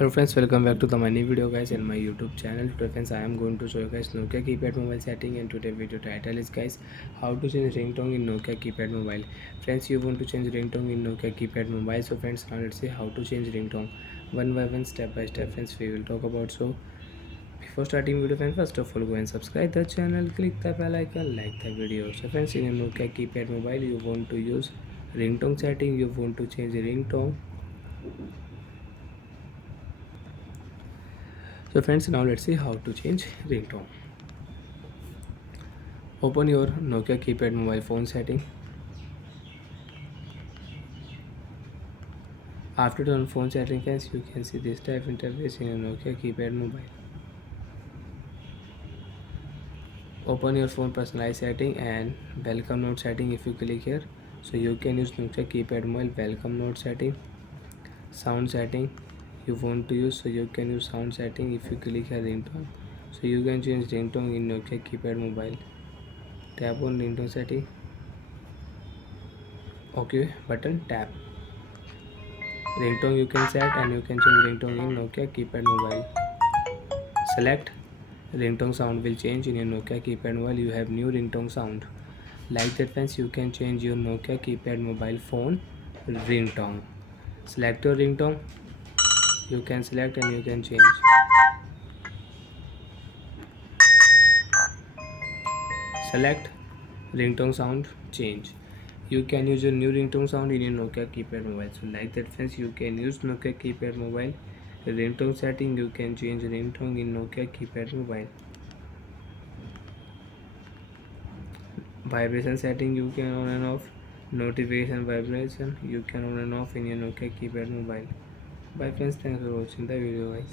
Hello friends, welcome back to the my new video guys in my YouTube channel. Today friends, I am going to show you guys Nokia keypad mobile setting, and today video title is guys how to change ringtone in Nokia keypad mobile. Friends, you want to change ringtone in Nokia keypad mobile. So friends, now let's see how to change ringtone one by one, step by step. Friends, we will talk about. So before starting video friends, first of all go and subscribe the channel, click the bell icon, like the video. So friends, in a Nokia keypad mobile you want to use ringtone setting, you want to change ringtone. So friends, now let's see how to change ringtone. Open your Nokia keypad mobile phone setting. After turn phone setting friends, you can see this type interface in a Nokia keypad mobile. Open your phone personalized setting and welcome note setting. If you click here, so you can use Nokia keypad mobile welcome note setting. Sound setting you want to use, so you can use sound setting. If you click here ringtone, so you can change ringtone in Nokia keypad mobile. Tap on ringtone setting. OK button, tap ringtone you can set, and you can change ringtone in Nokia keypad mobile. Select ringtone sound will change in your Nokia keypad mobile. You have new ringtone sound. Like that friends, you can change your Nokia keypad mobile phone ringtone. Select your ringtone, you can select and you can change. Select ringtone sound, change. You can use your new ringtone sound in your Nokia keypad mobile. So like that friends, you can use Nokia keypad mobile ringtone setting. You can change ringtone in Nokia keypad mobile. Vibration setting you can on and off. Notification vibration you can on and off in your Nokia keypad mobile. Bye friends, thanks for watching the video guys.